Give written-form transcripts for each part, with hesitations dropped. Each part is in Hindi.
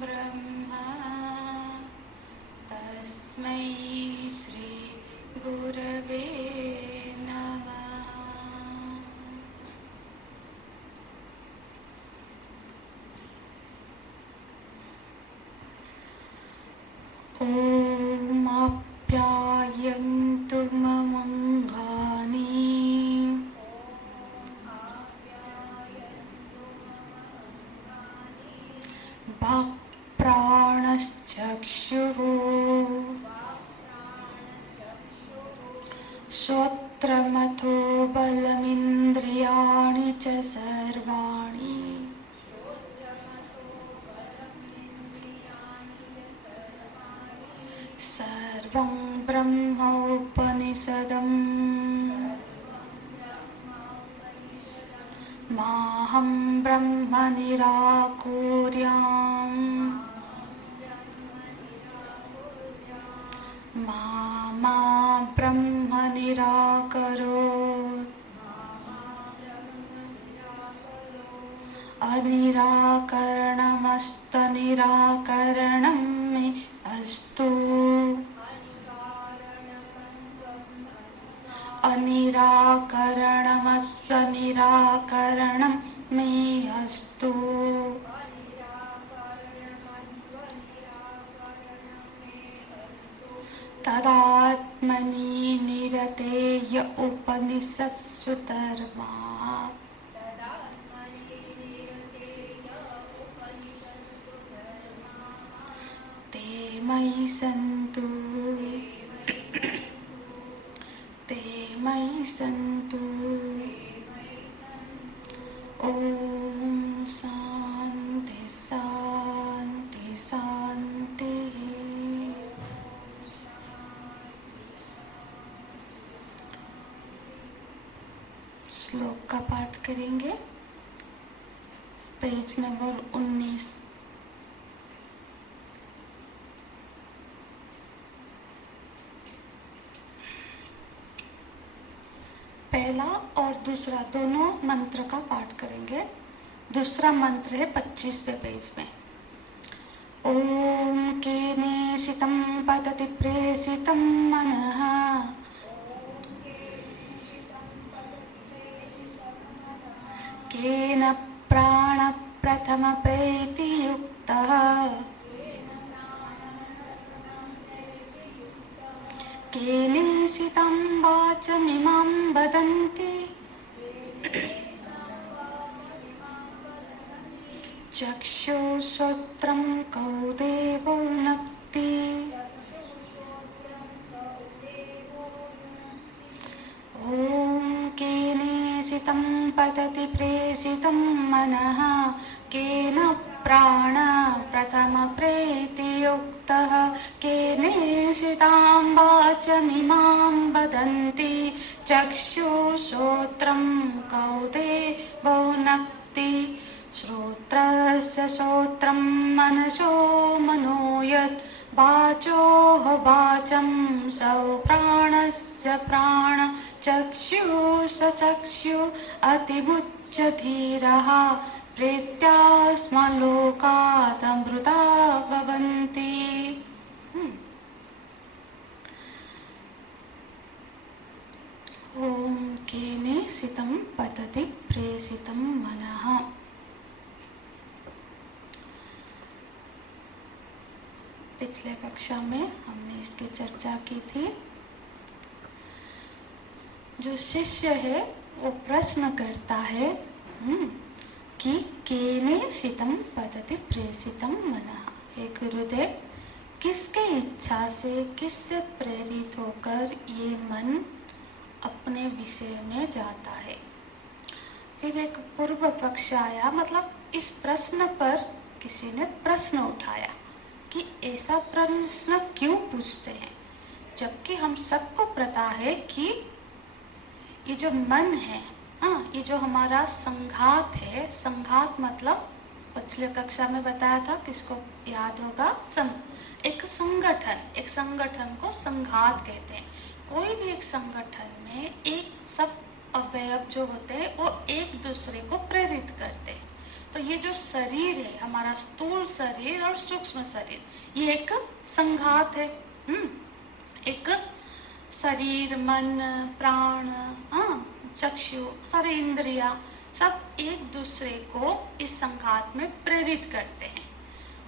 ब्रह्मा तस्मै श्री गुरवे नमः। ॐ आप्यायन्तु ममङ्गानि वाक्प्राणश्चक्षुः श्रोत्रमथो बलमिन्द्रियाणि च सर्वाणि सर्वं ब्रह्मोपनिषदम् माहं ब्रह्म निराकुर्याम् मा ब्रह्म निराकरोत् अनिराकरणमस्तनिराकरणं मे अस्तु अनिराकरणमस्वनिराकरणं मे अस्तु। तदात्मनि निरतेय उपनिषत्सु धर्माः ते मयि सन्तु ते मयि सन्तु। ॐ शान्ति शान्ति शान्तिः। श्लोक का पाठ करेंगे, पेज नंबर 19। पहला और दूसरा दोनों मंत्र का पाठ करेंगे। दूसरा मंत्र है 25वें पेज में। ओम केनेशितं पतति प्रेषितं मनः केन प्राण प्रथम प्रेतियुक्तः केनेशितं वाचमिमां वदन्ति चक्षुश्रोत्रं कौ देवो नक्ति ॐ केनेशितं पतति प्रेषितं मनः केन प्राण प्रथम प्रेतियुक्तः केनेशितां वाचमिमां वदन्ति चक्षुश्रोत्रं कौ देवो नक्ति श्रोत्रस्य श्रोत्रं मनसो मनो यत् वाचोः वाचं सौ प्राणस्य प्राण चक्षुष चक्षु अतिमुच्यधीरः प्रेत्यास्मलोकात् अमृता भवन्ति। ॐ केनेशितं पतति प्रेषितं मनः। पिछले कक्षा में हमने इसकी चर्चा की थी। जो शिष्य है वो प्रश्न करता है कि केनेशितं पतति प्रेषितं मनः, हे गुरुदेव किसके इच्छा से किससे प्रेरित होकर ये मन अपने विषय में जाता है। फिर एक पूर्व पक्ष आया, मतलब इस प्रश्न पर किसी ने प्रश्न उठाया कि ऐसा प्रश्न क्यों पूछते हैं, जबकि हम सबको पता है कि ये जो मन है, ये जो हमारा संघात है, संघात मतलब पिछले कक्षा में बताया था, किसको याद होगा, एक संगठन को संघात कहते हैं। कोई भी एक संगठन में एक सब अवयव जो होते हैं वो एक दूसरे को प्रेरित करते हैं। तो ये जो शरीर है, हमारा स्थूल शरीर और सूक्ष्म शरीर, ये एक संघात है। एक शरीर, मन, प्राण, चक्षु, सारे इंद्रिया सब एक दूसरे को इस संघात में प्रेरित करते हैं।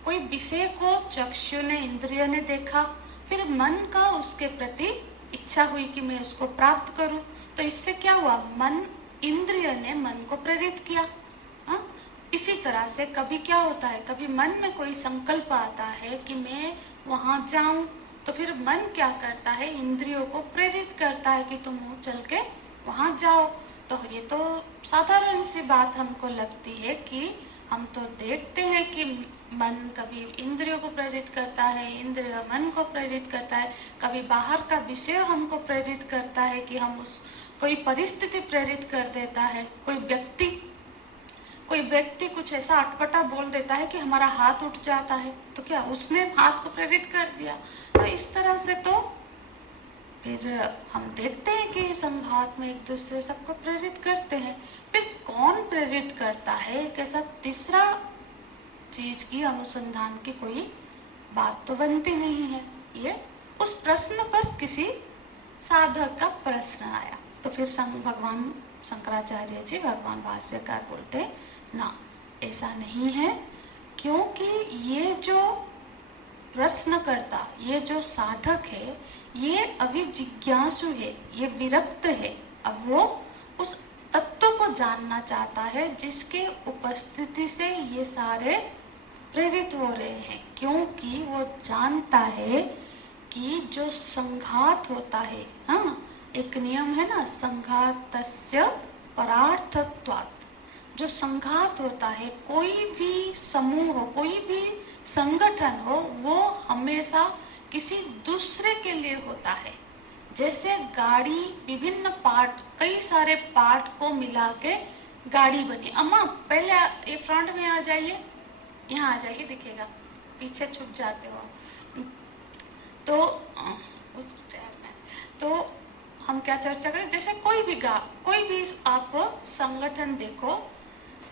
कोई विषय को चक्षु ने, इंद्रिय ने देखा, फिर मन का उसके प्रति इच्छा हुई कि मैं उसको प्राप्त करूं, तो इससे क्या हुआ, मन, इंद्रिय ने मन को प्रेरित किया। इसी तरह से कभी क्या होता है, कभी मन में कोई संकल्प आता है कि मैं वहां जाऊं, तो फिर मन क्या करता है, इंद्रियों को प्रेरित करता है कि तुम चल के वहां जाओ। तो ये तो साधारण सी बात हमको लगती है कि हम तो देखते हैं कि मन कभी इंद्रियों को प्रेरित करता है, इंद्रिय मन को प्रेरित करता है, कभी बाहर का विषय हमको प्रेरित करता है कि हम उस कोई परिस्थिति प्रेरित कर देता है, कोई व्यक्ति कुछ ऐसा अटपटा बोल देता है कि हमारा हाथ उठ जाता है, तो क्या उसने हाथ को प्रेरित कर दिया। तो इस तरह से तो फिर हम देखते हैं कि संघात में एक दूसरे सबको प्रेरित करते हैं। फिर कौन प्रेरित करता है, एक ऐसा तीसरा चीज की अनुसंधान की कोई बात तो बनती नहीं है। ये उस प्रश्न पर किसी साधक का प्रश्न आया, तो फिर भगवान शंकराचार्य जी, भगवान भाष्यकार बोलते ना, ऐसा नहीं है, क्योंकि ये जो प्रश्नकर्ता, ये जो साधक है, ये अभी जिज्ञासु है, ये विरक्त है। अब वो उस तत्व को जानना चाहता है जिसके उपस्थिति से ये सारे प्रेरित हो रहे हैं, क्योंकि वो जानता है कि जो संघात होता है, एक नियम है ना, संघातस्य परार्थत्वात्, जो संघात होता है, कोई भी समूह हो, कोई भी संगठन हो, वो हमेशा किसी दूसरे के लिए होता है। जैसे गाड़ी, विभिन्न पार्ट, कई सारे पार्ट को मिला के गाड़ी बनी। अम्मा पहले ये फ्रंट में आ जाइए, यहाँ आ जाइए, दिखेगा, पीछे छुप जाते हो। तो हम क्या चर्चा करें, जैसे कोई भी आप संगठन देखो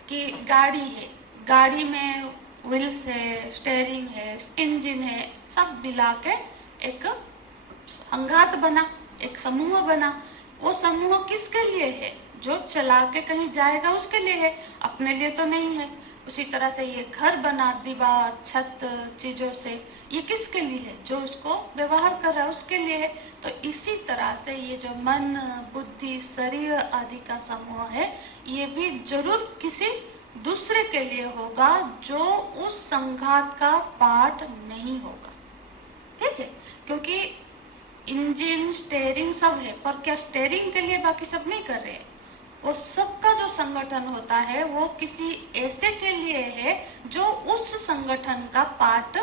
कि गाड़ी है, गाड़ी में व्हील्स है, स्टीयरिंग है, इंजन है, सब मिला के एक संघात बना, एक समूह बना। वो समूह किसके लिए है, जो चला के कहीं जाएगा उसके लिए है, अपने लिए तो नहीं है। उसी तरह से ये घर बना, दीवार, छत, चीजों से, ये किसके लिए है, जो उसको व्यवहार कर रहा है उसके लिए है। तो इसी तरह से ये जो मन, बुद्धि, शरीर आदि का समूह है, ये भी जरूर किसी दूसरे के लिए होगा जो उस संघात का पार्ट नहीं होगा। ठीक है, क्योंकि इंजन, स्टीयरिंग सब है, पर क्या स्टीयरिंग के लिए बाकी सब नहीं कर रहे हैं। वो सबका जो संगठन होता है वो किसी ऐसे के लिए है जो उस संगठन का पार्ट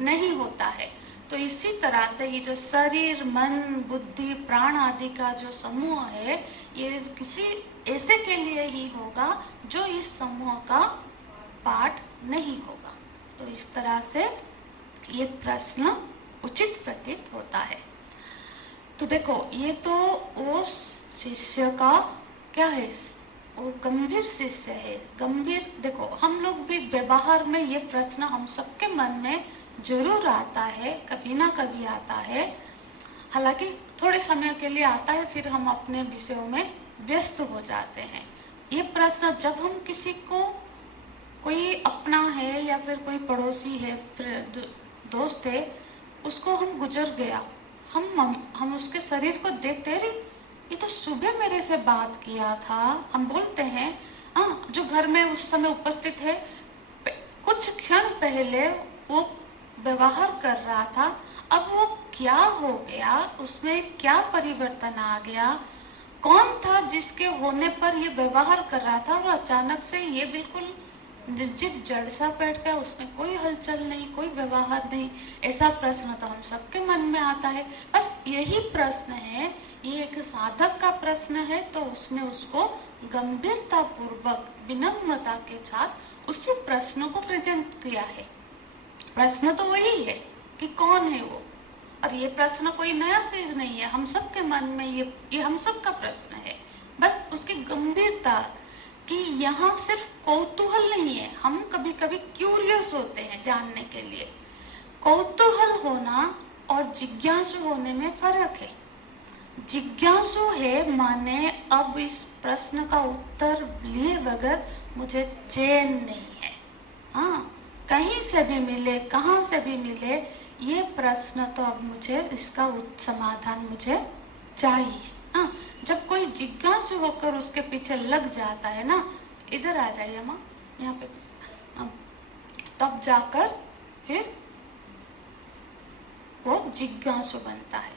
नहीं होता है। तो इसी तरह से ये जो शरीर, मन, बुद्धि, प्राण आदि का जो समूह है, ये किसी ऐसे के लिए ही होगा जो इस समूह का पार्ट नहीं होगा। तो इस तरह से ये प्रश्न उचित प्रतीत होता है। तो देखो, ये तो उस शिष्य का क्या है, वो गंभीर शिष्य है, गंभीर। देखो, हम लोग भी व्यवहार में ये प्रश्न हम सबके मन में जरूर आता है, कभी ना कभी आता है। हालांकि थोड़े समय के लिए आता है, फिर हम अपने विषयों में व्यस्त हो जाते हैं। ये प्रश्न जब हम किसी को, कोई अपना है या फिर कोई पड़ोसी है, दोस्त है, उसको हम गुजर गया, हम उसके शरीर को देखते हैं, ये तो सुबह मेरे से बात किया था, हम बोलते हैं, जो घर में उस समय उपस्थित है, कुछ क्षण पहले वो व्यवहार कर रहा था, अब वो क्या हो गया, उसमें क्या परिवर्तन आ गया, कौन था जिसके होने पर ये व्यवहार कर रहा था और अचानक से ये बिल्कुल निर्जीव जड़ सा बैठ गया, उसमें कोई हलचल नहीं, कोई व्यवहार नहीं। ऐसा प्रश्न तो हम सबके मन में आता है। बस यही प्रश्न है, ये एक साधक का प्रश्न है, तो उसने उसको गंभीरता पूर्वक, विनम्रता के साथ उसी प्रश्न को प्रेजेंट किया है। प्रश्न तो वही है कि कौन है वो, और ये प्रश्न कोई नया चीज नहीं है, हम सबके मन में ये हम सबका प्रश्न है। बस उसकी गंभीरता कि यहाँ सिर्फ कौतूहल नहीं है, हम कभी कभी क्यूरियस होते हैं जानने के लिए। कौतूहल होना और जिज्ञासु होने में फर्क है। जिज्ञासु है माने अब इस प्रश्न का उत्तर लिए बगैर मुझे चैन नहीं है। हाँ, कहीं से भी मिले, कहाँ से भी मिले, ये प्रश्न तो अब मुझे इसका समाधान मुझे चाहिए। हाँ, जब कोई जिज्ञासु होकर उसके पीछे लग जाता है ना, इधर आ जाइए माँ, यहाँ पे, तब जाकर फिर वो जिज्ञासु बनता है।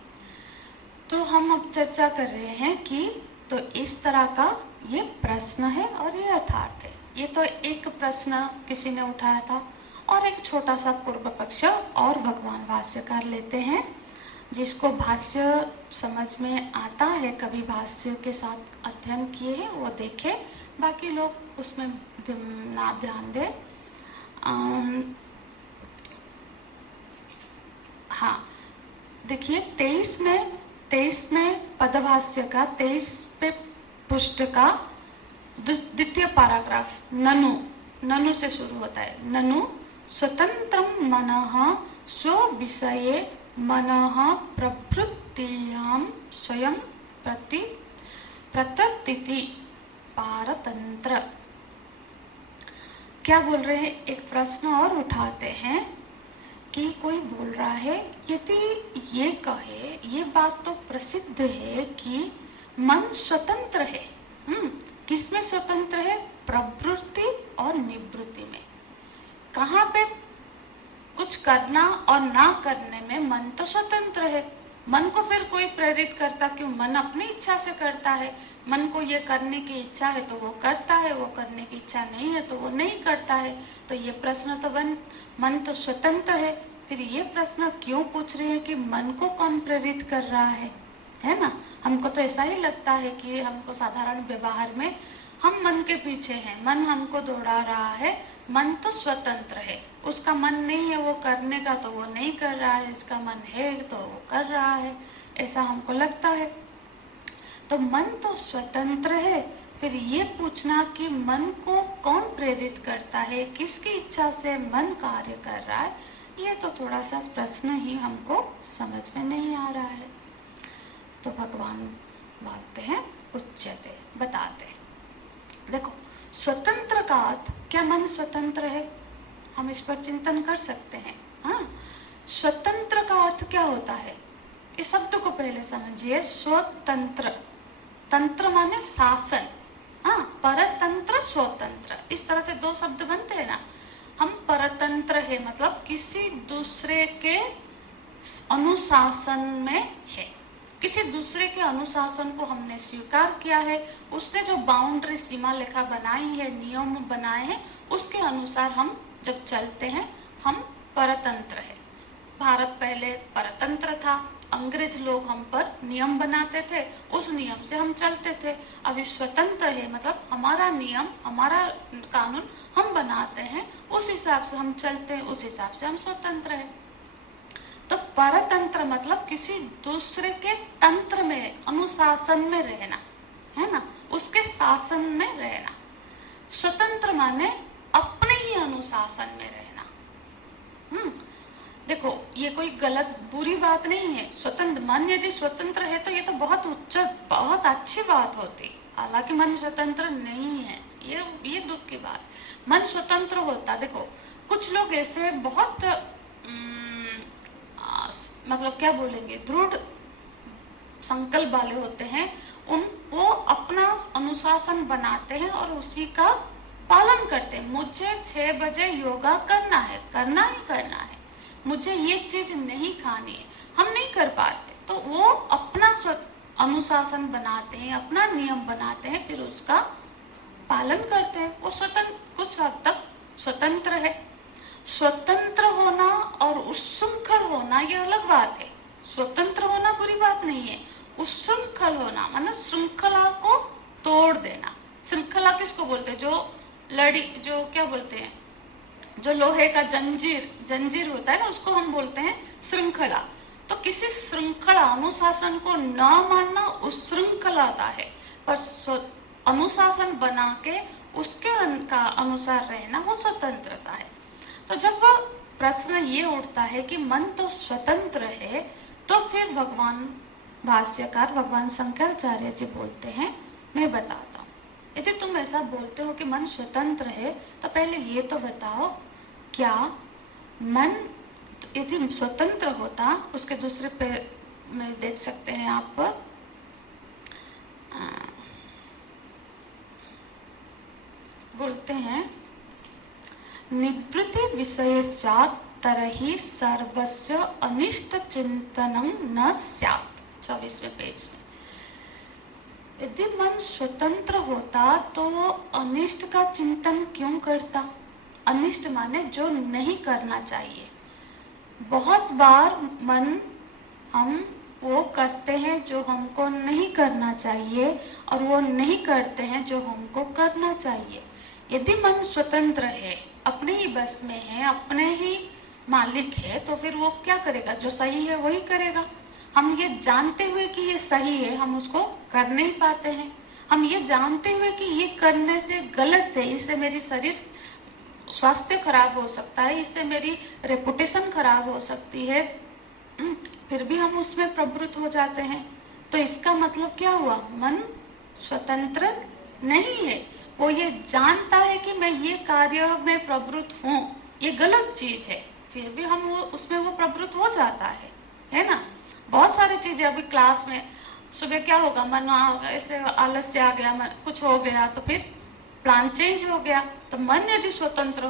तो हम अब चर्चा कर रहे हैं कि तो इस तरह का ये प्रश्न है और ये यथार्थ है। ये तो एक प्रश्न किसी ने उठाया था, और एक छोटा सा पूर्व पक्ष और भगवान भाष्यकार लेते हैं। जिसको भाष्य समझ में आता है, कभी भाष्य के साथ अध्ययन किए हैं, वो देखे, बाकी लोग उसमें ना ध्यान दे। हाँ, देखिए 23 में पदभाष्य का 23 पे पृष्ठ का द्वितीय पैराग्राफ ननु से शुरू होता है। ननु स्वतंत्रं मनः स्वविषये मनः प्रवृत्तियां स्वयं प्रततिति पारतंत्र। क्या बोल रहे हैं? एक प्रश्न और उठाते हैं कि कोई बोल रहा है, यदि ये कहे, ये बात तो प्रसिद्ध है कि मन स्वतंत्र है। किसमें स्वतंत्र है? प्रवृत्ति और निवृत्ति में। कहाँ पे कुछ करना और ना करने में मन तो स्वतंत्र है। मन को फिर कोई प्रेरित करता क्यों? मन अपनी इच्छा से करता है। मन को ये करने की इच्छा है तो वो करता है, वो करने की इच्छा नहीं है तो वो नहीं करता है। तो ये प्रश्न तो मन तो स्वतंत्र है। फिर ये प्रश्न क्यों पूछ रहे हैं कि मन को कौन प्रेरित कर रहा है ना? हमको तो ऐसा ही लगता है कि हमको साधारण व्यवहार में हम मन के पीछे हैं, मन हमको दौड़ा रहा है। मन तो स्वतंत्र है, उसका मन नहीं है वो करने का तो वो नहीं कर रहा है, इसका मन है तो वो कर रहा है, ऐसा हमको लगता है। तो मन तो स्वतंत्र है। फिर ये पूछना कि मन को कौन प्रेरित करता है, किसकी इच्छा से मन कार्य कर रहा है, ये तो थोड़ा सा प्रश्न ही हमको समझ में नहीं आ रहा है। तो भगवान बोलते हैं उच्यते, बताते हैं। देखो, स्वतंत्र का अर्थ, क्या मन स्वतंत्र है? हम इस पर चिंतन कर सकते हैं। हाँ, स्वतंत्र का अर्थ क्या होता है? इस शब्द को पहले समझिए। स्वतंत्र, तंत्र माने शासन। हाँ, परतंत्र, स्वतंत्र, इस तरह से दो शब्द बनते हैं ना। हम परतंत्र है मतलब किसी दूसरे के अनुशासन में है, किसी दूसरे के अनुशासन को हमने स्वीकार किया है, उसने जो बाउंड्री सीमा लेखा बनाई है, नियम बनाए हैं, उसके अनुसार हम जब चलते हैं हम परतंत्र है। भारत पहले परतंत्र था, अंग्रेज लोग हम पर नियम बनाते थे, उस नियम से हम चलते थे। अभी स्वतंत्र है मतलब हमारा नियम, हमारा कानून हम बनाते हैं, उस हिसाब से हम चलते हैं, उस हिसाब से हम स्वतंत्र है। तो परतंत्र मतलब किसी दूसरे के तंत्र में, अनुशासन में रहना, है ना, उसके शासन में रहना। स्वतंत्र माने अपने ही अनुशासन में रहना। देखो, ये कोई गलत बुरी बात नहीं है। स्वतंत्र मन यदि स्वतंत्र है तो ये तो बहुत उच्च, बहुत अच्छी बात होती। हालांकि मन स्वतंत्र नहीं है, ये दुख की बात। मन स्वतंत्र होता, देखो कुछ लोग ऐसे बहुत मतलब क्या बोलेंगे, दृढ़ संकल्प वाले होते हैं, वो अपना अनुशासन बनाते हैं और उसी का पालन करते हैं। मुझे 6 बजे योगा करना है, करना ही करना है, मुझे ये चीज नहीं खानी है, हम नहीं कर पाते, तो वो अपना अनुशासन बनाते हैं, अपना नियम बनाते हैं, फिर उसका पालन करते हैं। वो स्वतंत्र, कुछ हद तक स्वतंत्र है। स्वतंत्र होना और उच्छृंखल होना ये अलग बात है। स्वतंत्र होना बुरी बात नहीं है, उच्छृंखल होना माने श्रृंखला को तोड़ देना। श्रृंखला किसको बोलते हैं? जो क्या बोलते हैं, जो लोहे का जंजीर होता है ना, उसको हम बोलते हैं श्रृंखला। तो किसी श्रृंखला, अनुशासन को न मानना उच्छृंखलता है, पर अनुशासन बना के उसके का अनुसार रहना वो स्वतंत्रता है। तो जब प्रश्न ये उठता है कि मन तो स्वतंत्र है, तो फिर भगवान भाष्यकार भगवान शंकराचार्य जी बोलते हैं, मैं बताता हूँ। यदि तुम ऐसा बोलते हो कि मन स्वतंत्र है, तो पहले ये तो बताओ, क्या मन यदि स्वतंत्र होता, उसके दूसरे पे में देख सकते हैं आप, बोलते हैं निवृत्ति विषयस्यात् तरहि सर्वस्य अनिष्ट चिंतनं न स्यात्। 24वें पेज में, यदि मन स्वतंत्र होता तो वो अनिष्ट का चिंतन क्यों करता? अनिष्ट माने जो नहीं करना चाहिए। बहुत बार मन हम वो करते हैं जो हमको नहीं करना चाहिए, और वो नहीं करते हैं जो हमको करना चाहिए। यदि मन स्वतंत्र है, अपने ही बस में है, अपने ही मालिक है, तो फिर वो क्या करेगा? जो सही है वही करेगा। हम ये जानते हुए कि ये सही है, हम उसको कर नहीं पाते हैं। हम ये जानते हुए कि ये करने से गलत है, इससे मेरी शरीर स्वास्थ्य खराब हो सकता है, इससे मेरी रेपुटेशन खराब हो सकती है, फिर भी हम उसमें प्रवृत्त हो जाते हैं। तो इसका मतलब क्या हुआ? मन स्वतंत्र नहीं है। वो ये जानता है कि मैं ये कार्य में प्रवृत्त हूँ, ये गलत चीज है, फिर भी हम उसमें वो प्रवृत्त हो जाता है ना। बहुत सारी चीजें, अभी क्लास में सुबह क्या होगा, मन ऐसे आलस्य आ गया, कुछ हो गया, तो फिर प्लान चेंज हो गया। तो मन यदि स्वतंत्र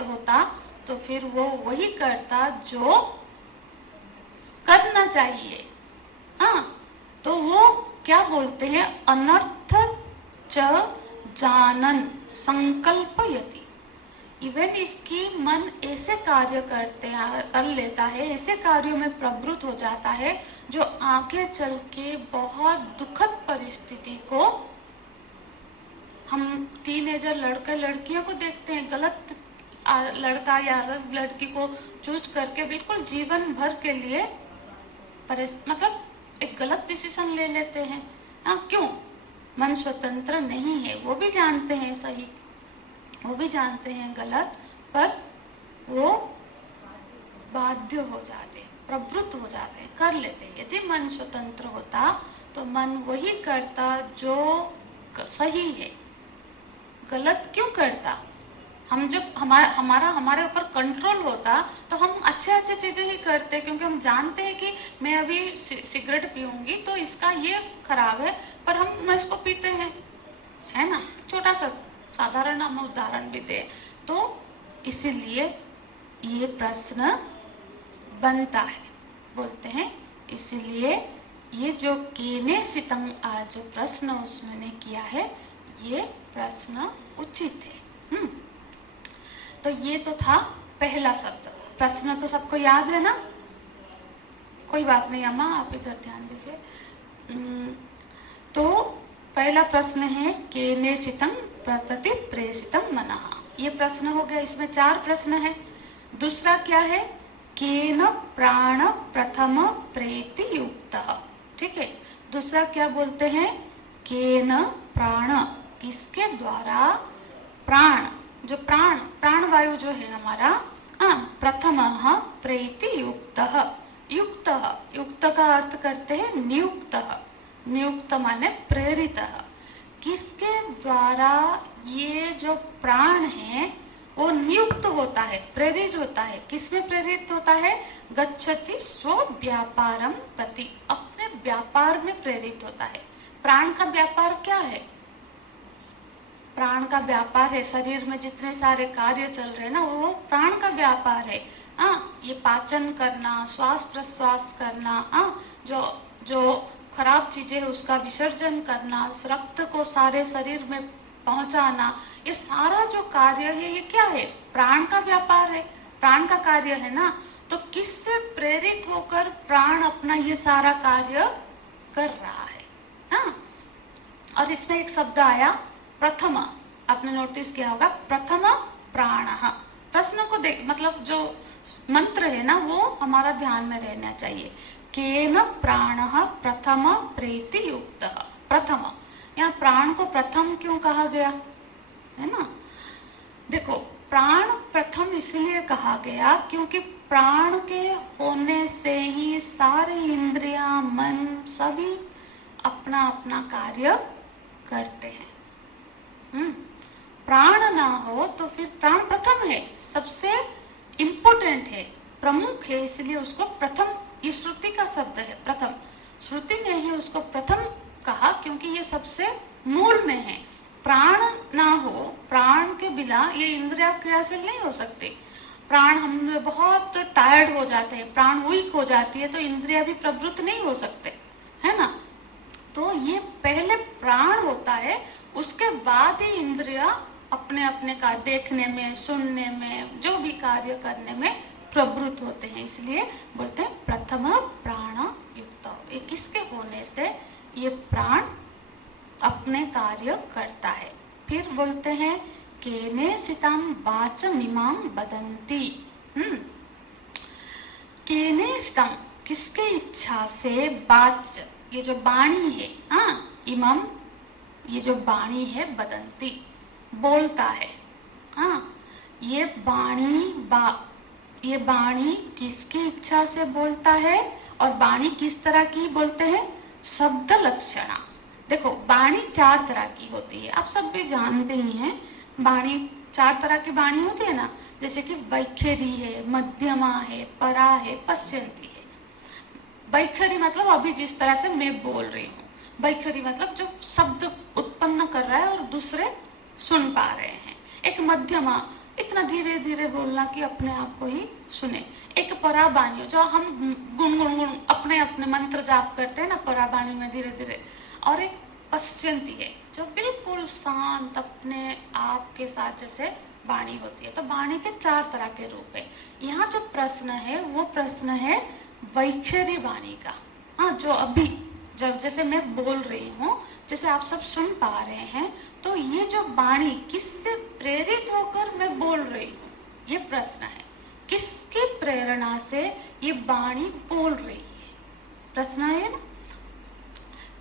होता तो फिर वो वही करता जो करना चाहिए। हाँ, तो वो क्या बोलते हैं, अनर्थ च जानन संकल्पयति। इवन इफ की मन ऐसे कार्य कर लेता है, ऐसे कार्यों में प्रवृत्त हो जाता है जो आगे चल के बहुत दुखद परिस्थिति को, हम टीनेजर लड़के लड़कियों को देखते हैं, गलत लड़का या लड़की को चूज करके बिल्कुल जीवन भर के लिए मतलब एक गलत डिसीजन ले लेते हैं। क्यों? मन स्वतंत्र नहीं है। वो भी जानते हैं सही, वो भी जानते हैं गलत, पर वो बाध्य हो जाते, प्रवृत्त हो जाते, कर लेते। यदि मन स्वतंत्र होता तो मन वही करता जो सही है, गलत क्यों करता? हम जब हमारे ऊपर कंट्रोल होता तो हम अच्छे चीजें ही करते, क्योंकि हम जानते हैं कि मैं अभी सिगरेट पीऊंगी तो इसका ये खराब है, पर हम इसको पीते हैं, है ना। छोटा सा साधारण हम उदाहरण भी दे तो इसीलिए ये प्रश्न बनता है, बोलते हैं। इसीलिए ये जो केने सितम आज जो प्रश्न उसने किया है, ये प्रश्न उचित है। तो ये तो था पहला शब्द। प्रश्न तो सबको याद है ना? कोई बात नहीं अम्मा, आप इधर ध्यान दीजिए। तो पहला प्रश्न है केने सितम प्रतति प्रेषितम मनः। ये प्रश्न हो गया, इसमें 4 प्रश्न है। दूसरा क्या है? केन प्राण प्रथम प्रेति युक्तः। ठीक है, दूसरा क्या बोलते हैं? केन प्राण, किसके द्वारा प्राण, जो प्राण वायु जो है हमारा, प्रथम प्रेति युक्तः। युक्त का अर्थ करते हैं नियुक्त। नियुक्त माने प्रेरित। किसके द्वारा ये जो प्राण है वो नियुक्त होता है, प्रेरित होता है? किसमें प्रेरित होता है? गच्छति स्व व्यापारम प्रति, अपने व्यापार में प्रेरित होता है। प्राण का व्यापार क्या है? प्राण का व्यापार है, शरीर में जितने सारे कार्य चल रहे हैं ना, वो प्राण का व्यापार है। ये पाचन करना, श्वास प्रश्वास करना, जो खराब चीजें है उसका विसर्जन करना, रक्त को सारे शरीर में पहुंचाना, ये सारा जो कार्य है ये क्या है? प्राण का व्यापार है, प्राण का कार्य है ना। तो किससे प्रेरित होकर प्राण अपना ये सारा कार्य कर रहा है? और इसमें एक शब्द आया प्रथम, आपने नोटिस किया होगा, प्रथम प्राण। प्रश्न को देख, मतलब जो मंत्र है ना वो हमारा ध्यान में रहना चाहिए। केन प्राण प्रथम प्रेति युक्त। प्रथम, यहाँ प्राण को प्रथम क्यों कहा गया? है ना। देखो, प्राण प्रथम इसलिए कहा गया क्योंकि प्राण के होने से ही सारे इंद्रियां, मन सभी अपना अपना कार्य करते हैं। प्राण ना हो तो फिर प्राण प्रथम है, सबसे इम्पोर्टेंट है, प्रमुख है, इसलिए उसको प्रथम, ये श्रुति का शब्द है प्रथम। श्रुति ने ही उसको प्रथम कहा क्योंकि ये सबसे मूल में है। प्राण ना हो, प्राण के बिना ये इंद्रिया क्रियाशील नहीं हो सकते। प्राण, हम बहुत टायर्ड हो जाते हैं, प्राण वीक हो जाती है तो इंद्रिया भी प्रवृत्त नहीं हो सकते, है ना। तो ये पहले प्राण होता है, उसके बाद ही इंद्रिया अपने अपने का देखने में, सुनने में, जो भी कार्य करने में प्रवृत्त होते हैं। इसलिए बोलते हैं प्रथम प्राण युक्त। ये किसके होने से ये प्राण अपने कार्य करता है। फिर बोलते हैं केने सिताम वाचमिमां वदन्ति। केने सितम, किसके इच्छा से, वाच, ये जो वाणी है, इमम, ये जो वाणी है, वदन्ति, बोलता है। ये वाणी किसकी इच्छा से बोलता है, और वाणी किस तरह की बोलते हैं, शब्द लक्षणा। देखो, वाणी 4 तरह की होती है, आप सब भी जानते ही हैं। वाणी 4 तरह की वाणी होती है ना, जैसे कि वैखरी है, मध्यमा है, परा है, पश्यंती है। वैखरी मतलब अभी जिस तरह से मैं बोल रही हूँ, वैखरी मतलब जो शब्द उत्पन्न कर रहा है और दूसरे सुन पा रहे हैं। एक मध्यमा, इतना धीरे धीरे बोलना कि अपने आप को ही सुने। एक पराबाणी, जो हम गुनगुन अपने अपने मंत्र जाप करते हैं ना पराबाणी में धीरे धीरे। और एक पश्यंती है, जो बिल्कुल शांत अपने आप के साथ जैसे वाणी होती है। तो वाणी के 4 तरह के रूप है। यहाँ जो प्रश्न है वो प्रश्न है वैखरी वाणी का। जो अभी जब जैसे मैं बोल रही हूँ, जैसे आप सब सुन पा रहे हैं, तो ये जो वाणी किससे प्रेरित होकर मैं बोल रही हूँ, ये प्रश्न है। किसकी प्रेरणा से ये वाणी बोल रही है, प्रश्न है ना।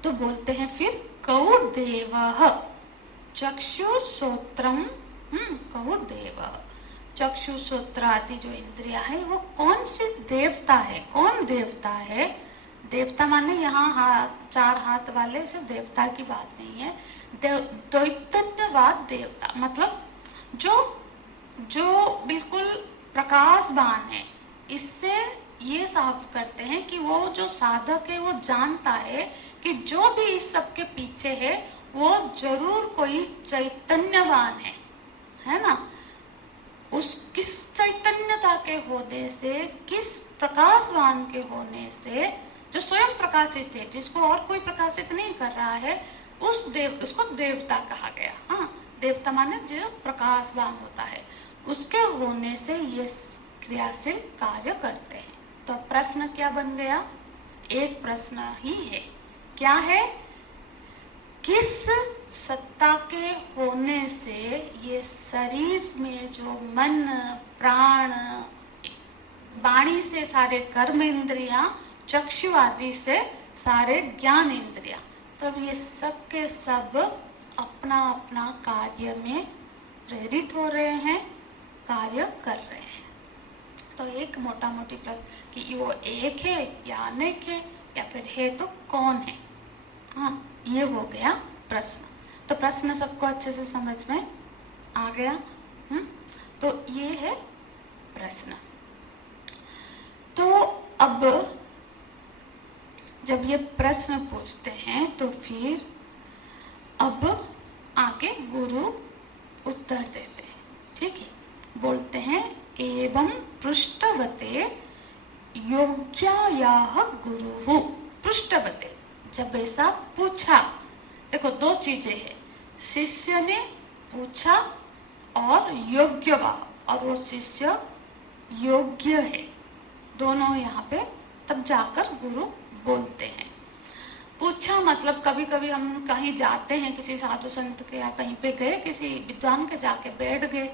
तो बोलते हैं फिर कौर्देवः चक्षुश्रोत्रम। कौर्देवः, चक्षुश्रोत्र आदि जो इंद्रिया है वो कौन सी देवता है, कौन देवता है। देवता माने यहाँ 4 हाथ वाले से देवता की बात नहीं है। द्वैतवाद देवता मतलब जो बिल्कुल प्रकाशवान है। इससे ये साबित करते हैं कि वो जो साधक है वो जानता है कि जो भी इस सब के पीछे है वो जरूर कोई चैतन्यवान है ना। उस किस चैतन्यता के होने से, किस प्रकाशवान के होने से, जो स्वयं प्रकाशित है, जिसको और कोई प्रकाशित नहीं कर रहा है, उसको देवता कहा गया। देवता माने जो प्रकाशवान होता है, उसके होने से ये क्रियाशील कार्य करते हैं। तो प्रश्न क्या बन गया, एक प्रश्न ही है, क्या है, किस सत्ता के होने से ये शरीर में जो मन, प्राण, वाणी से सारे कर्म इंद्रियां, चक्षु आदि से सारे ज्ञान इंद्रियां, तब ये सब के सब अपना अपना कार्य में प्रेरित हो रहे हैं, कार्य कर रहे हैं। तो एक मोटा मोटी प्रश्न कि वो एक है या अनेक है, या फिर है तो कौन है। ये हो गया प्रश्न। तो प्रश्न सबको अच्छे से समझ में आ गया। तो ये है प्रश्न। तो अब जब ये प्रश्न पूछते हैं तो फिर अब आगे गुरु उत्तर देते हैं, ठीक है। बोलते हैं एवं पृष्ठवते योग्यायाः गुरुः। पृष्ठवते, जब ऐसा पूछा, देखो 2 चीजें हैं, शिष्य ने पूछा और योग्यवा, और वो शिष्य योग्य है, दोनों यहाँ पे तब जाकर गुरु बोलते हैं। पूछा मतलब कभी कभी हम कहीं जाते हैं, किसी साधु संत के या कहीं पे गए, किसी विद्वान के जाके बैठ गए।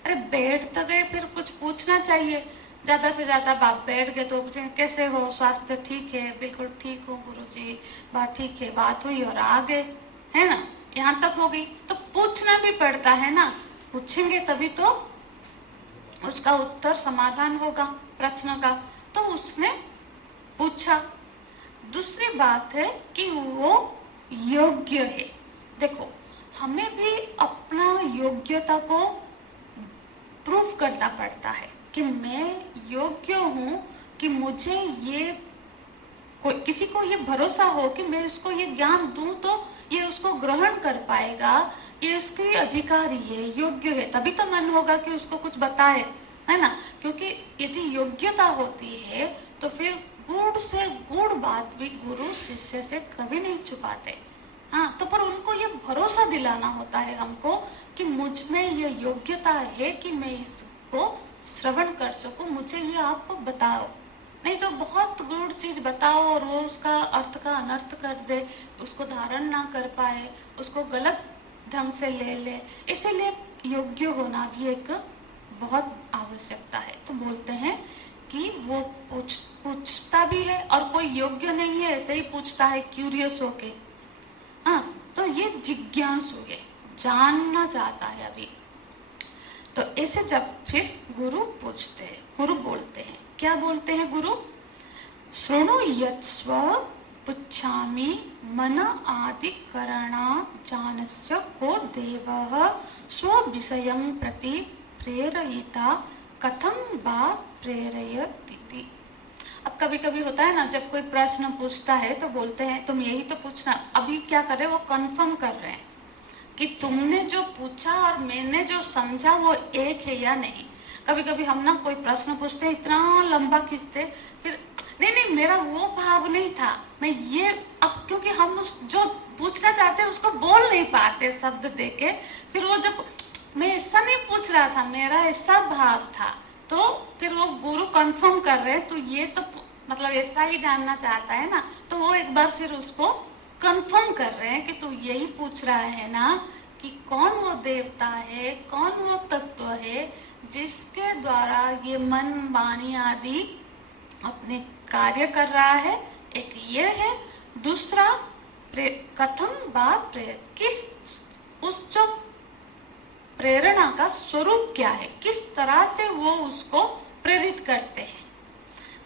अरे बैठ तो गए, फिर कुछ पूछना चाहिए। ज्यादा से ज्यादा बात बैठ गए तो पूछे कैसे हो, स्वास्थ्य ठीक है, बिल्कुल ठीक हो गुरुजी, बात ठीक है, बात हुई और आ गए, है ना। यहाँ तक हो गई। तो पूछना भी पड़ता है ना, पूछेंगे तभी तो उसका उत्तर समाधान होगा प्रश्न का। तो उसने पूछा। दूसरी बात है कि वो योग्य है। देखो, हमें भी अपना योग्यता को प्रूफ करना पड़ता है कि मैं योग्य हूँ, कि मुझे ये किसी को ये भरोसा हो कि मैं उसको ये ज्ञान दूं तो ये उसको ग्रहण कर पाएगा, ये उसकी अधिकारी है, योग्य है, तभी तो मन होगा कि उसको कुछ बताए, है ना। क्योंकि यदि योग्यता होती है तो फिर गूढ़ से गूढ़ बात भी गुरु शिष्य से कभी नहीं छुपाते। हाँ, तो पर उनको ये भरोसा दिलाना होता है हमको कि मुझ में ये योग्यता है कि मैं इसको श्रवण कर सकूं, मुझे ये आप बताओ। नहीं तो बहुत गूढ़ चीज बताओ और वो उसका अर्थ का अनर्थ कर दे, उसको धारण ना कर पाए, उसको गलत ढंग से ले ले। इसीलिए योग्य होना भी एक बहुत आवश्यकता है। तो बोलते हैं कि वो पूछता भी है, और कोई योग्य नहीं है ऐसे ही पूछता है क्यूरियस होके। हाँ, तो ये जिज्ञासु है, जानना चाहता है अभी। तो ऐसे जब फिर गुरु पूछते हैं, गुरु बोलते हैं, क्या बोलते हैं गुरु? शृणु यत् स्व पुच्छामि मन आदि करणात् जानस्य को देवः स्वविषयं प्रति प्रेरयिता कथं वा प्रेरयति। अब कभी कभी होता है ना, जब कोई प्रश्न पूछता है तो बोलते हैं तुम यही तो पूछना। अभी क्या कर रहे हैं, वो कंफर्म कर रहे हैं कि तुमने जो पूछा और मैंने जो समझा वो एक है या नहीं। कभी कभी हम ना कोई प्रश्न पूछते हैं, इतना लंबा खींचते, फिर नहीं मेरा वो भाव नहीं था, मैं ये, अब क्योंकि हम उस जो पूछना चाहते हैं उसको बोल नहीं पाते शब्द देके, फिर वो जब मैं ऐसा नहीं पूछ रहा था, मेरा ऐसा भाव था, तो फिर वो गुरु कंफर्म कर रहे हैं, तो ये तो मतलब ऐसा ही जानना चाहता है ना। तो वो एक बार फिर उसको कंफर्म कर रहे हैं कि तू यही पूछ रहा है ना, कि कौन वो देवता है, कौन वो तत्व है जिसके द्वारा ये मन वाणी आदि अपने कार्य कर रहा है। एक ये है, दूसरा कथम वा प्रेर, किस उस जो प्रेरणा का स्वरूप क्या है, किस तरह से वो उसको प्रेरित करते हैं।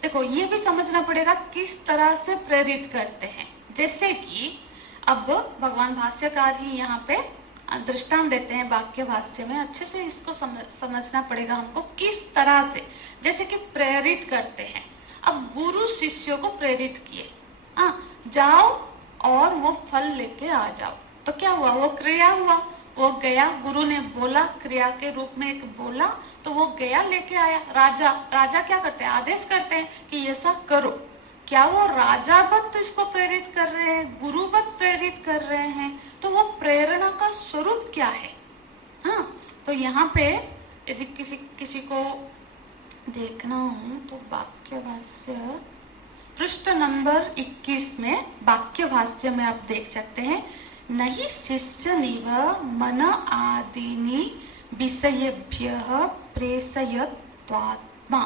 देखो, ये भी समझना पड़ेगा किस तरह से प्रेरित करते हैं। जैसे कि अब भगवान भाष्यकार ही यहाँ पे दृष्टांत देते हैं वाक्य भाष्य में, अच्छे से इसको समझना पड़ेगा हमको किस तरह से। जैसे कि प्रेरित करते हैं, अब गुरु शिष्यों को प्रेरित किए, जाओ और वो फल लेके आ जाओ। तो क्या हुआ, वो क्रिया हुआ, वो गया, गुरु ने बोला, क्रिया के रूप में एक बोला, तो वो गया लेके आया। राजा क्या करते हैं, आदेश करते हैं कि ऐसा करो। क्या वो राजावत इसको प्रेरित कर रहे हैं, गुरुवत प्रेरित कर रहे हैं? तो वो प्रेरणा का स्वरूप क्या है। हाँ, तो यहाँ पे यदि किसी को देखना हो तो वाक्य भाष्य पृष्ठ नंबर 21 में वाक्य भाष्य में आप देख सकते हैं। नहीं शिष्य निव मन आदिनी विषयेभ्यः प्रेषयत्वात्मा।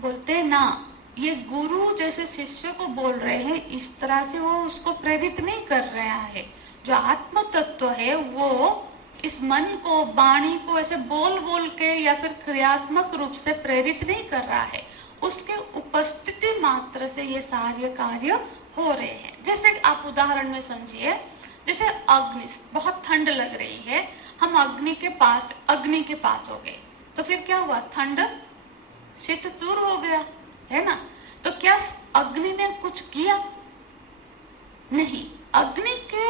बोलते ना, ये गुरु जैसे शिष्य को बोल रहे हैं, इस तरह से वो उसको प्रेरित नहीं कर रहा है। जो आत्म तत्व है वो इस मन को, वाणी को ऐसे बोल बोल के या फिर क्रियात्मक रूप से प्रेरित नहीं कर रहा है, उसके उपस्थिति मात्र से ये सारे कार्य हो रहे हैं। जैसे आप उदाहरण में समझिए, जैसे अग्नि, बहुत ठंड लग रही है, हम अग्नि के पास हो गए, तो फिर क्या हुआ, ठंड शीत दूर हो गया, है ना। तो क्या अग्नि ने कुछ किया? नहीं, अग्नि के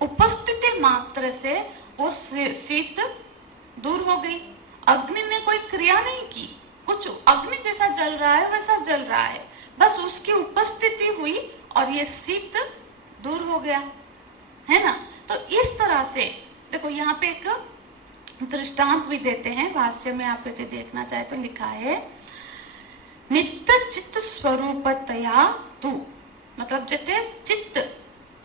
उपस्थिति मात्र से वो शीत दूर हो गई। अग्नि ने कोई क्रिया नहीं की, कुछ अग्नि जैसा जल रहा है वैसा जल रहा है, बस उसकी उपस्थिति हुई और ये शीत दूर हो गया, है ना। तो इस तरह से देखो, यहाँ पे एक दृष्टांत भी देते हैं भाष्य में, आप यदि देखना चाहे तो लिखा है, नित्य चित्त स्वरूपतया तू, मतलब जैसे चित्त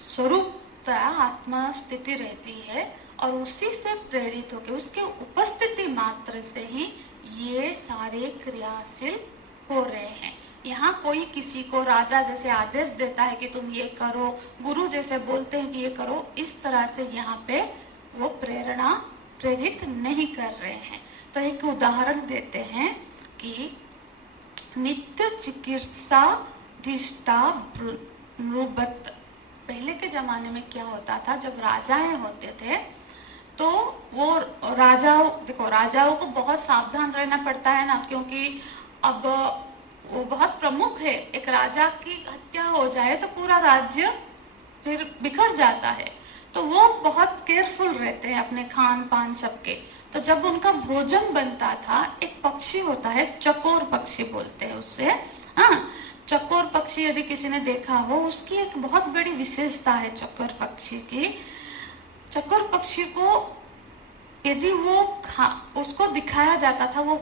स्वरूप आत्मा स्थिति रहती है और उसी से प्रेरित होकर उसके उपस्थिति मात्र से ही ये सारे क्रियाशील हो रहे हैं। यहाँ कोई किसी को राजा जैसे आदेश देता है कि तुम ये करो, गुरु जैसे बोलते हैं कि ये करो, इस तरह से यहाँ पे वो प्रेरित नहीं कर रहे हैं। तो एक उदाहरण देते हैं कि नित्य चिकित्सा धिष्ठा नृबत। पहले के जमाने में क्या होता था, जब राजाएं होते थे तो वो राजाओं को बहुत सावधान रहना पड़ता है ना, क्योंकि अब वो बहुत प्रमुख है। एक राजा की हत्या हो जाए तो पूरा राज्य फिर बिखर जाता है, तो वो बहुत केयरफुल रहते हैं अपने खान पान सबके। तो जब उनका भोजन बनता था, एक पक्षी होता है, चकोर पक्षी बोलते हैं उससे, हाँ, चकोर पक्षी यदि किसी ने देखा हो, उसकी एक बहुत बड़ी विशेषता है चकोर पक्षी की। चकोर पक्षी को यदि उसको दिखाया जाता था, वो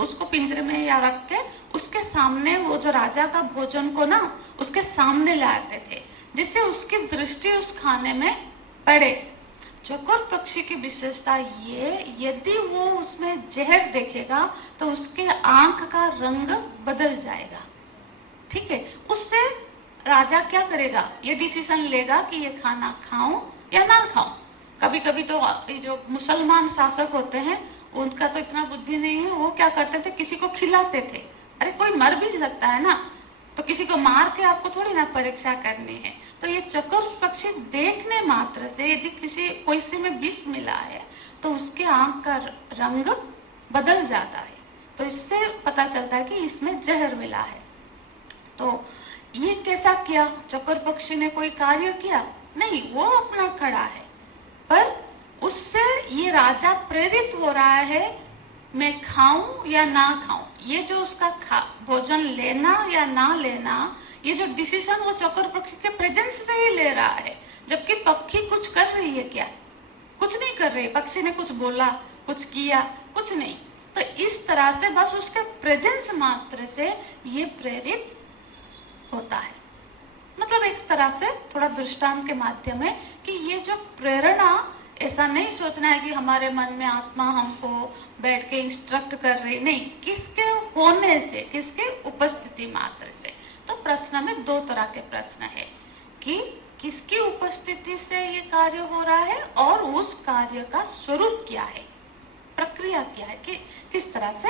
उसको पिंजरे में या रख के उसके सामने वो जो राजा का भोजन को ना उसके सामने लाते थे, जिससे उसकी दृष्टि उस खाने में पड़े। चकोर पक्षी की विशेषता ये, यदि वो उसमें जहर देखेगा तो उसके आंख का रंग बदल जाएगा। ठीक है, उससे राजा क्या करेगा, ये डिसीजन लेगा कि ये खाना खाऊं या ना खाऊं। कभी कभी तो जो मुसलमान शासक होते हैं उनका तो इतना बुद्धि नहीं है, वो क्या करते थे, किसी को खिलाते थे। अरे कोई मर भी सकता है ना, तो किसी को मार के आपको थोड़ी ना परीक्षा करनी है। तो ये चकोर पक्षी देखने मात्र से यदि कोई से में विष मिला है तो उसके आंख का रंग बदल जाता है, तो इससे पता चलता है कि इसमें जहर मिला है। तो ये कैसा किया, चकोर पक्षी ने कोई कार्य किया नहीं, वो अपना खड़ा है, पर उससे ये राजा प्रेरित हो रहा है, मैं खाऊं या ना खाऊं। ये जो उसका भोजन लेना या ना लेना, ये जो डिसीजन वो चकोर पक्षी के प्रेजेंस से ही ले रहा है। जबकि पक्षी कुछ कर रही है क्या, कुछ नहीं कर रही। पक्षी ने कुछ बोला, कुछ किया, कुछ नहीं। तो इस तरह से बस उसके प्रेजेंस मात्र से ये प्रेरित होता है। मतलब एक तरह से थोड़ा दृष्टांत के माध्यम में कि ये जो प्रेरणा, ऐसा नहीं सोचना है कि हमारे मन में आत्मा हमको बैठ के इंस्ट्रक्ट कर रही, नहीं, किसके होने से, किसके उपस्थिति मात्र से। तो प्रश्न में दो तरह के प्रश्न है कि किसकी उपस्थिति से ये कार्य हो रहा है और उस कार्य का स्वरूप क्या है, प्रक्रिया क्या है, कि किस तरह से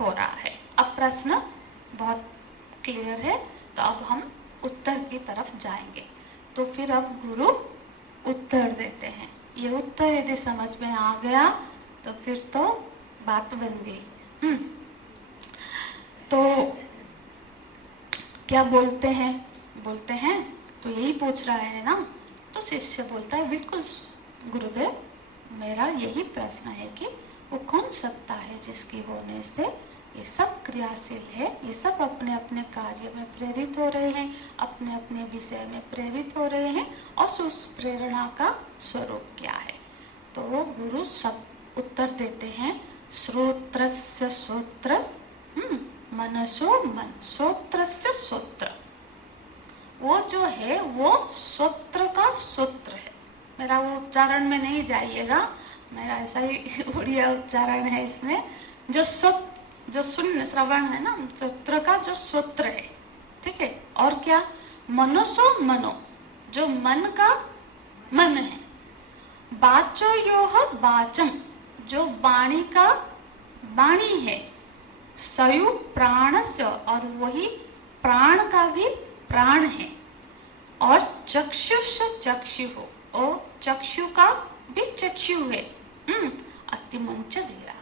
हो रहा है। अब प्रश्न बहुत क्लियर है, तो अब हम उत्तर की तरफ जाएंगे। तो फिर अब गुरु उत्तर देते हैं। ये उत्तर यदि समझ में आ गया तो फिर तो बात बन गई। तो क्या बोलते हैं तो यही पूछ रहा है ना। तो शिष्य बोलता है, बिल्कुल गुरुदेव, मेरा यही प्रश्न है कि वो कौन सत्ता है जिसकी होने से ये सब क्रियाशील है, ये सब अपने अपने कार्य में प्रेरित हो रहे हैं, अपने अपने विषय में प्रेरित हो रहे हैं, और उस प्रेरणा का स्वरूप क्या है। तो गुरु सब उत्तर देते हैं, श्रोत्रस्य श्रोत्र, मनसो मन, श्रोत्रस्य श्रोत्र। वो जो है वो श्रोत्र का श्रोत्र है। मेरा वो उच्चारण में नहीं जाइएगा, मेरा ऐसा ही उड़िया उच्चारण है इसमें। जो शून्य श्रवण है ना, श्रोत्र का जो श्रोत्र है, ठीक है। और क्या, मनसो मनो, जो मन का मन है। बाचो योह बाचम, जो वाणी का वाणी है। सयु प्राणस्य, और वही प्राण का भी प्राण है। और चक्षुष चक्षु हो, और चक्षु का भी चक्षु है। अतिमंच धीरा,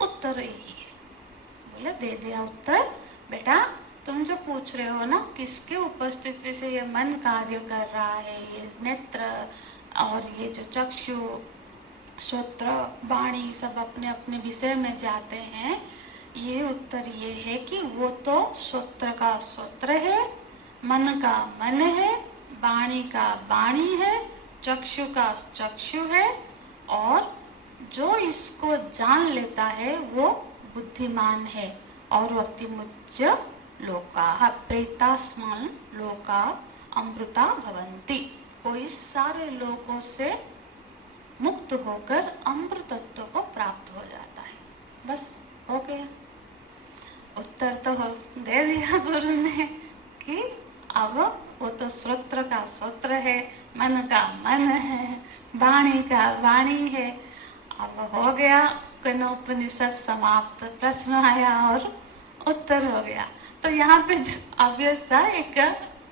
उत्तर यही है। बोले दे दिया उत्तर। बेटा तुम जो पूछ रहे हो ना, किसके उपस्थिति से ये मन कार्य कर रहा है, ये नेत्र और ये जो चक्षु, श्रोत्र, वाणी सब अपने अपने विषय में जाते हैं। ये उत्तर ये है कि वो तो श्रोत्र का श्रोत्र है, मन का मन है, वाणी का वाणी है, चक्षु का चक्षु है, और जो इसको जान लेता है वो बुद्धिमान है। और अतिमुच्य लोका प्रेतास्मान लोका अमृता भवंती, वो इस सारे लोगों से मुक्त होकर अमृतत्व को प्राप्त हो जाता है। बस हो गया। उत्तर तो दे दिया गुरु ने कि अब वो तो श्रोत्र का श्रोत्र है, मन का मन है, वाणी का वाणी है। अब हो गया कनोपनिषद समाप्त, प्रश्न आया और उत्तर हो गया। तो यहाँ पे ऑब्वियस सा एक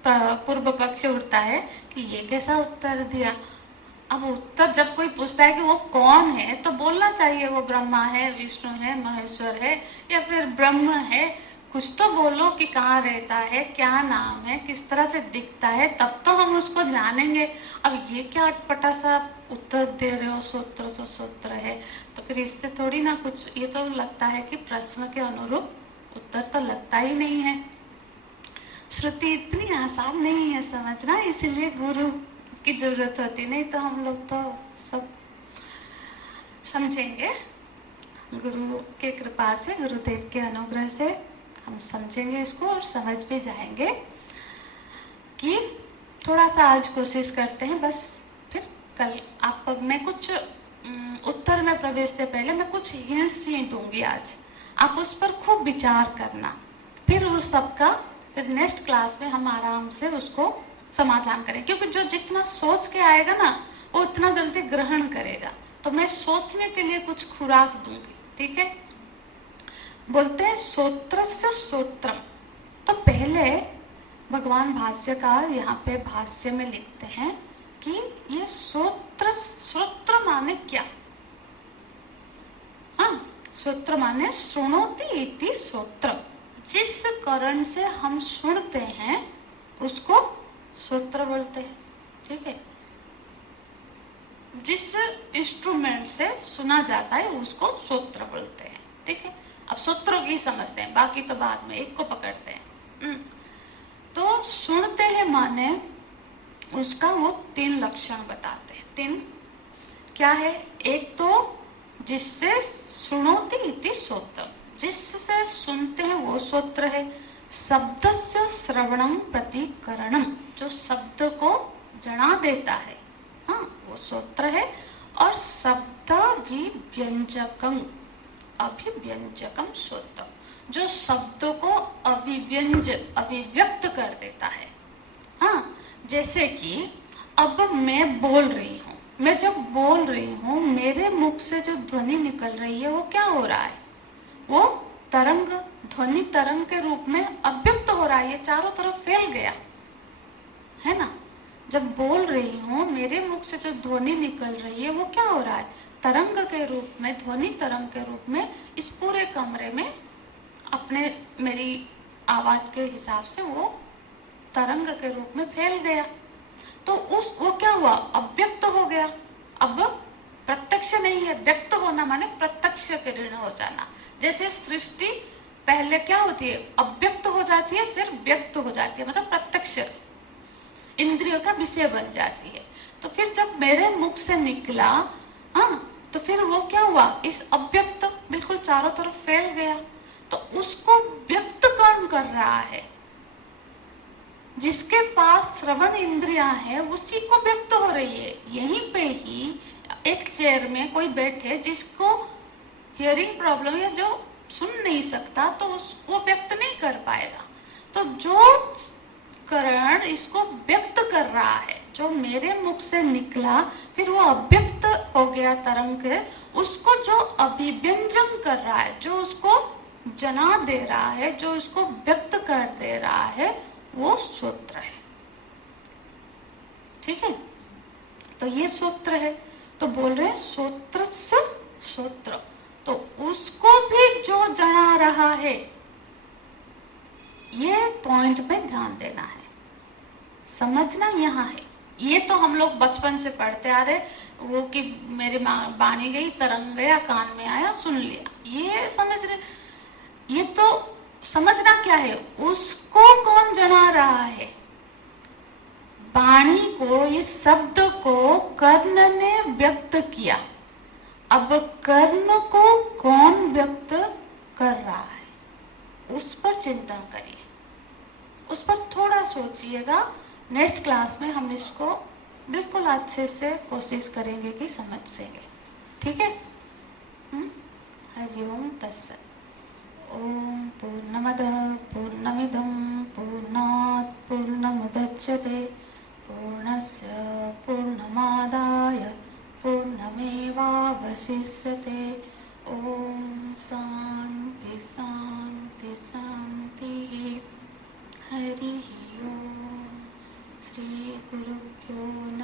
पूर्व पक्ष उठता है कि ये कैसा उत्तर दिया। अब उत्तर जब कोई पूछता है कि वो कौन है, तो बोलना चाहिए वो ब्रह्मा है, विष्णु है, महेश्वर है, या फिर ब्रह्म है। कुछ तो बोलो कि कहाँ रहता है, क्या नाम है, किस तरह से दिखता है, तब तो हम उसको जानेंगे। अब ये क्या अटपटा सा उत्तर दे रहे हो, सूत्र तो सूत्र है, तो फिर इससे थोड़ी ना कुछ, ये तो लगता है कि प्रश्न के अनुरूप उत्तर तो लगता ही नहीं है। श्रुति इतनी आसान नहीं है समझना, इसीलिए गुरु की जरूरत होती, नहीं तो हम लोग तो सब समझेंगे। गुरु के कृपा से, गुरुदेव के अनुग्रह से हम समझेंगे इसको और समझ भी जाएंगे। कि थोड़ा सा आज कोशिश करते हैं, बस फिर कल आप, मैं कुछ उत्तर में प्रवेश से पहले मैं कुछ हिंट्स ही दूंगी आज, आप उस पर खूब विचार करना, फिर उस सबका फिर नेक्स्ट क्लास में हम आराम से उसको समाधान करें। क्योंकि जो जितना सोच के आएगा ना, वो उतना जल्दी ग्रहण करेगा। तो मैं सोचने के लिए कुछ खुराक दूंगी, ठीक है। बोलते हैं सूत्रस्य सूत्रम। तो पहले भगवान भाष्यकार यहाँ पे भाष्य में लिखते हैं कि ये सूत्र माने क्या। हाँ, सूत्र माने श्रुणोति इति सूत्र। जिस करण से हम सुनते हैं उसको सूत्र बोलते हैं, ठीक है। जिस इंस्ट्रूमेंट से सुना जाता है उसको सूत्र बोलते हैं, ठीक है। अब सूत्रों की समझते हैं, बाकी तो बाद में, एक को पकड़ते हैं। तो सुनते हैं माने उसका वो 3 लक्षण बताते हैं। 3 क्या है? एक तो जिससे सुनोति इति सूत्र, जिससे सुनते हैं वो सूत्र है। शब्दस्य श्रवणम प्रतिकरणम, जो शब्द को जना देता है, हाँ वो सूत्र है। और शब्दाभिव्यंजकम, अभिव्यंजकम सूत्र, जो शब्द को अभिव्यक्त कर देता है। हाँ, जैसे कि अब मैं बोल रही हूँ, मैं जब बोल रही हूँ मेरे मुख से जो ध्वनि निकल रही है वो क्या हो रहा है? वो तरंग, ध्वनि तरंग के रूप में अव्यक्त हो रहा है, ये चारों तरफ फैल गया है ना। जब बोल रही हूँ मेरे मुख से जो ध्वनि निकल रही है वो क्या हो रहा है? तरंग के रूप में, ध्वनि तरंग के रूप में इस पूरे कमरे में अपने, मेरी आवाज के हिसाब से वो तरंग के रूप में फैल गया। तो वो क्या हुआ? अव्यक्त हो गया। अब प्रत्यक्ष नहीं है, व्यक्त होना माने प्रत्यक्ष किरण हो जाना। जैसे सृष्टि पहले क्या होती है? अव्यक्त हो जाती है, फिर व्यक्त हो जाती है, मतलब प्रत्यक्ष इंद्रियों का विषय बन जाती है। तो फिर जब मेरे मुख से निकला, हाँ, तो फिर वो क्या हुआ? इस अव्यक्त बिल्कुल चारों तरफ फैल गया। तो उसको व्यक्त कौन कर रहा है? जिसके पास श्रवण इंद्रियां है उसी को व्यक्त हो रही है। यहीं पे ही एक चेयर में कोई बैठे जिसको हियरिंग प्रॉब्लम या जो सुन नहीं सकता, तो वो व्यक्त नहीं कर पाएगा। तो जो करण इसको व्यक्त कर रहा है, जो मेरे मुख से निकला फिर वो अव्यक्त हो गया तरंग, उसको जो अभिव्यंजन कर रहा है, जो उसको जना दे रहा है, जो उसको व्यक्त कर दे रहा है, वो सूत्र है। ठीक है, तो ये सूत्र है। तो बोल रहे सूत्र से सूत्र, तो उसको भी जो जना रहा है, ये पॉइंट पे ध्यान देना है, समझना यहाँ है। ये तो हम लोग बचपन से पढ़ते आ रहे, वो कि मेरी बाणी गई, तरंग गया, कान में आया, सुन लिया, ये समझ रहे। ये तो समझना क्या है, उसको कौन जना रहा है? वाणी को, इस शब्द को कर्ण ने व्यक्त किया। अब कर्ण को कौन व्यक्त कर रहा है, उस पर चिंतन करिए, उस पर थोड़ा सोचिएगा। नेक्स्ट क्लास में हम इसको बिल्कुल अच्छे से कोशिश करेंगे कि समझ सकेंगे। ठीक है। हरि ओम तत्सत। ओम पूर्णमद पूर्णमदः पूर्णमिदं पूर्णात् पूर्णमुदच्यते पूर्णस्य पूर्णमादाय पूर्णमेवावशिष्यते। ॐ शान्ति शान्ति शान्तिः। हरिः ओम्। श्री गुरुभ्यो